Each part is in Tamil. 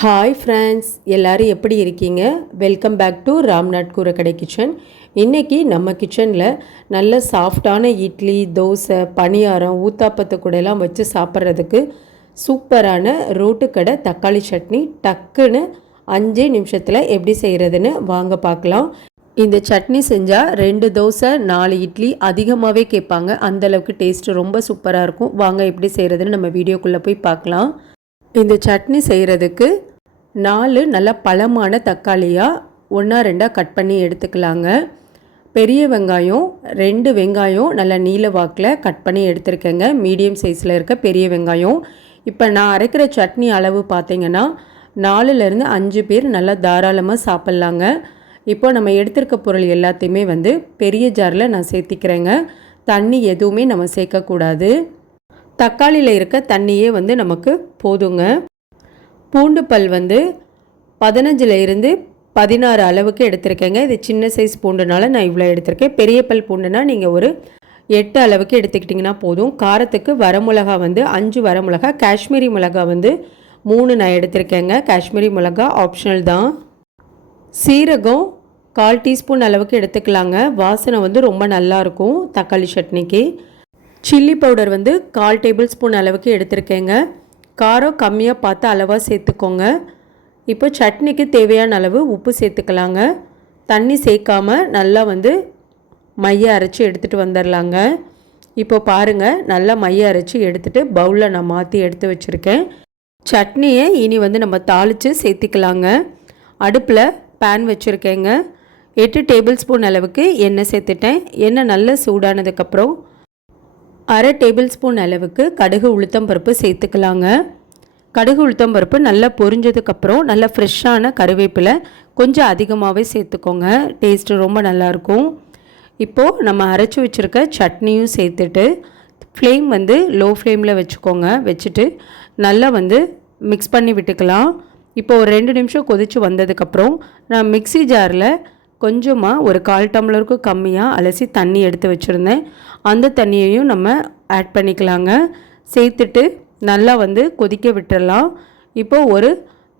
ஹாய் ஃப்ரெண்ட்ஸ் எல்லோரும் எப்படி இருக்கீங்க? Welcome back to Ramnath Koorakkadai kitchen இன்றைக்கி நம்ம கிச்சனில் நல்ல சாஃப்டான இட்லி தோசை பணியாரம் ஊத்தாப்பத்தை கூடலாம் வச்சு சாப்பிட்றதுக்கு சூப்பரான ரோட்டுக்கடை தக்காளி சட்னி டக்குன்னு அஞ்சே நிமிஷத்தில் எப்படி செய்கிறதுன்னு வாங்க பார்க்கலாம். இந்த சட்னி செஞ்சால் ரெண்டு தோசை நாலு இட்லி அதிகமாகவே கேட்பாங்க. அந்தளவுக்கு டேஸ்ட்டு ரொம்ப சூப்பராக இருக்கும். வாங்க எப்படி செய்கிறதுன்னு நம்ம வீடியோக்குள்ளே போய் பார்க்கலாம். இந்த சட்னி செய்கிறதுக்கு நாலு நல்ல பழமான தக்காளியாக ஒன்றா ரெண்டாக கட் பண்ணி எடுத்துக்கலாங்க. பெரிய வெங்காயம் ரெண்டு வெங்காயம் நல்ல நீல வாக்கில் கட் பண்ணி எடுத்துருக்கேங்க. மீடியம் சைஸில் இருக்க பெரிய வெங்காயம். இப்போ நான் அரைக்கிற சட்னி அளவு பார்த்தீங்கன்னா நாலுலேருந்து அஞ்சு பேர் நல்லா தாராளமாக சாப்பிட்லாங்க. இப்போ நம்ம எடுத்திருக்க பொருள் எல்லாத்தையுமே வந்து பெரிய ஜாரில் நான் சேர்த்திக்கிறேங்க. தண்ணி எதுவுமே நம்ம சேர்க்கக்கூடாது. தக்காளியில் இருக்க தண்ணியே வந்து நமக்கு போதுங்க. பூண்டு பல் வந்து பதினஞ்சில் இருந்து பதினாறு அளவுக்கு எடுத்திருக்கேங்க. இது சின்ன சைஸ் பூண்டுனால நான் இவ்வளோ எடுத்திருக்கேன். பெரிய பல் பூண்டுனா நீங்கள் ஒரு எட்டு அளவுக்கு எடுத்துக்கிட்டிங்கன்னா போதும். காரத்துக்கு வரமிளகா வந்து அஞ்சு வரமிளகா காஷ்மீரி மிளகா வந்து மூணு நான் எடுத்திருக்கேங்க. காஷ்மீரி மிளகா ஆப்ஷனல் தான். சீரகம் கால் டீஸ்பூன் அளவுக்கு எடுத்துக்கலாங்க. வாசனை வந்து ரொம்ப நல்லாயிருக்கும் தக்காளி சட்னிக்கு. சில்லி பவுடர் வந்து கால் டேபிள் ஸ்பூன் அளவுக்கு எடுத்திருக்கேங்க. காரம் கம்மியாக பார்த்து அளவாக சேர்த்துக்கோங்க. இப்போ சட்னிக்கு தேவையான அளவு உப்பு சேர்த்துக்கலாங்க. தண்ணி சேர்க்காமல் நல்லா வந்து மைய அரைச்சி எடுத்துகிட்டு வந்துடலாங்க இப்போ பாருங்கள் நல்லா மைய அரைச்சி எடுத்துகிட்டு பவுலில் நான் மாற்றி எடுத்து வச்சுருக்கேன். சட்னியை இனி வந்து நம்ம தாளித்து சேர்த்திக்கலாங்க. அடுப்பில் பேன் வச்சுருக்கேங்க. எட்டு டேபிள் ஸ்பூன் அளவுக்கு எண்ணெய் சேர்த்துட்டேன். எண்ணெய் நல்லா சூடானதுக்கப்புறம் அரை டேபிள் ஸ்பூன் அளவுக்கு கடுகு உளுத்தம் பருப்பு சேர்த்துக்கலாங்க. கடுகு உளுத்தம் பருப்பு நல்லா பொரிஞ்சதுக்கப்புறம் நல்லா ஃப்ரெஷ்ஷான கருவேப்பிலை கொஞ்சம் அதிகமாகவே சேர்த்துக்கோங்க. டேஸ்ட்டு ரொம்ப நல்லாயிருக்கும். இப்போது நம்ம அரைச்சி வச்சுருக்க சட்னியும் சேர்த்துட்டு ஃப்ளேம் வந்து லோ ஃப்ளேமில் வச்சுக்கோங்க. வச்சுட்டு நல்லா வந்து மிக்ஸ் பண்ணி விட்டுக்கலாம். இப்போ ஒரு ரெண்டு நிமிஷம் கொதித்து வந்ததுக்கப்புறம் நான் மிக்சி ஜாரில் கொஞ்சமாக ஒரு கால் டம்ளருக்கு கம்மியாக அலசி தண்ணி எடுத்து வச்சுருந்தேன். அந்த தண்ணியையும் நம்ம ஆட் பண்ணிக்கலாங்க. சேர்த்துட்டு நல்லா வந்து கொதிக்க விட்டுடலாம் இப்போ ஒரு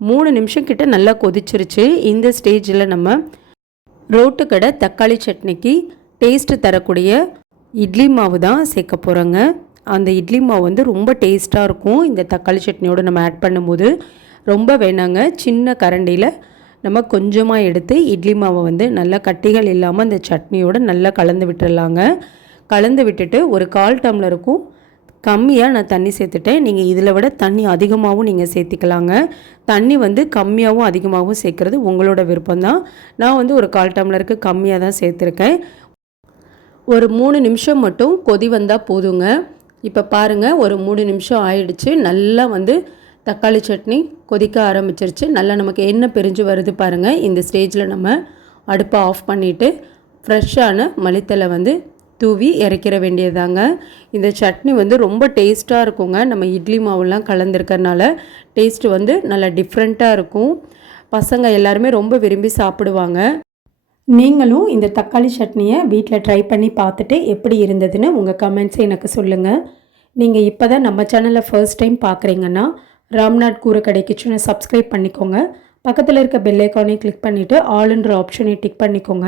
மூணு நிமிஷம் கிட்ட நல்லா கொதிச்சிருச்சு. இந்த ஸ்டேஜில் நம்ம ரோட்டுக்கடை தக்காளி சட்னிக்கு டேஸ்ட்டு தரக்கூடிய இட்லி மாவு தான் சேர்க்க போகிறோங்க அந்த இட்லி மாவு வந்து ரொம்ப டேஸ்ட்டாக இருக்கும். இந்த தக்காளி சட்னியோடு நம்ம ஆட் பண்ணும்போது ரொம்ப வேணாங்க. சின்ன கரண்டியில் நம்ம கொஞ்சமாக எடுத்து இட்லி மாவை வந்து நல்லா கட்டிகள் இல்லாமல் அந்த சட்னியோடு நல்லா கலந்து விட்டுடலாங்க கலந்து விட்டுட்டு ஒரு கால் டம்ளருக்கும் கம்மியாக நான் தண்ணி சேர்த்துட்டேன். நீங்கள் இதில் விட தண்ணி அதிகமாகவும் நீங்கள் சேர்த்திக்கலாங்க. தண்ணி வந்து கம்மியாகவும் அதிகமாகவும் சேர்க்குறது உங்களோட விருப்பம்தான் நான் வந்து ஒரு கால் டம்ளருக்கு கம்மியாக தான் சேர்த்துருக்கேன். ஒரு மூணு நிமிஷம் மட்டும் கொதி வந்தால் போதுங்க. இப்போ பாருங்கள் ஒரு மூணு நிமிஷம் ஆயிடுச்சு. நல்லா வந்து தக்காளி சட்னி கொதிக்க ஆரம்பிச்சிருச்சு. நல்லா நமக்கு எண்ணெய் பிரிஞ்சு வருது பாருங்கள் இந்த ஸ்டேஜில் நம்ம அடுப்பை ஆஃப் பண்ணிவிட்டு ஃப்ரெஷ்ஷான மளித்தலை வந்து தூவி இறக்கிற வேண்டியதாங்க இந்த சட்னி வந்து ரொம்ப டேஸ்ட்டாக இருக்குங்க. நம்ம இட்லி மாவுலாம் கலந்துருக்கறனால டேஸ்ட்டு வந்து நல்லா டிஃப்ரெண்ட்டாக இருக்கும். பசங்க எல்லாருமே ரொம்ப விரும்பி சாப்பிடுவாங்க. நீங்களும் இந்த தக்காளி சட்னியை வீட்டில் ட்ரை பண்ணி பார்த்துட்டு எப்படி இருந்ததுன்னு உங்கள் கமெண்ட்ஸை எனக்கு சொல்லுங்கள் நீங்கள் இப்போ தான் நம்ம சேனலை ஃபர்ஸ்ட் டைம் பார்க்குறீங்கன்னா ராம்நாத் கூரக்கடை கிச்சனை சப்ஸ்கிரைப் பண்ணிக்கோங்க. பக்கத்தில் இருக்க பெல்லைக்கானே கிளிக் பண்ணிவிட்டு ஆளுன்ற ஆப்ஷனையும் டிக் பண்ணிக்கோங்க.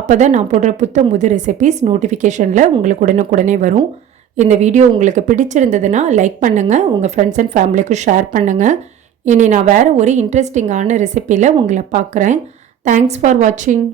அப்போ தான் நான் போடுற புத்த முது ரெசிபீஸ் நோட்டிஃபிகேஷனில் உங்களுக்கு உடனுக்குடனே வரும். இந்த வீடியோ உங்களுக்கு பிடிச்சிருந்ததுன்னா லைக் பண்ணுங்கள் உங்கள் ஃப்ரெண்ட்ஸ் அண்ட் ஃபேமிலிக்கும் ஷேர் பண்ணுங்கள் இனி நான் வேறு ஒரு இன்ட்ரெஸ்டிங்கான ரெசிப்பியில் உங்களை பார்க்குறேன். தேங்க்ஸ் ஃபார் வாட்சிங்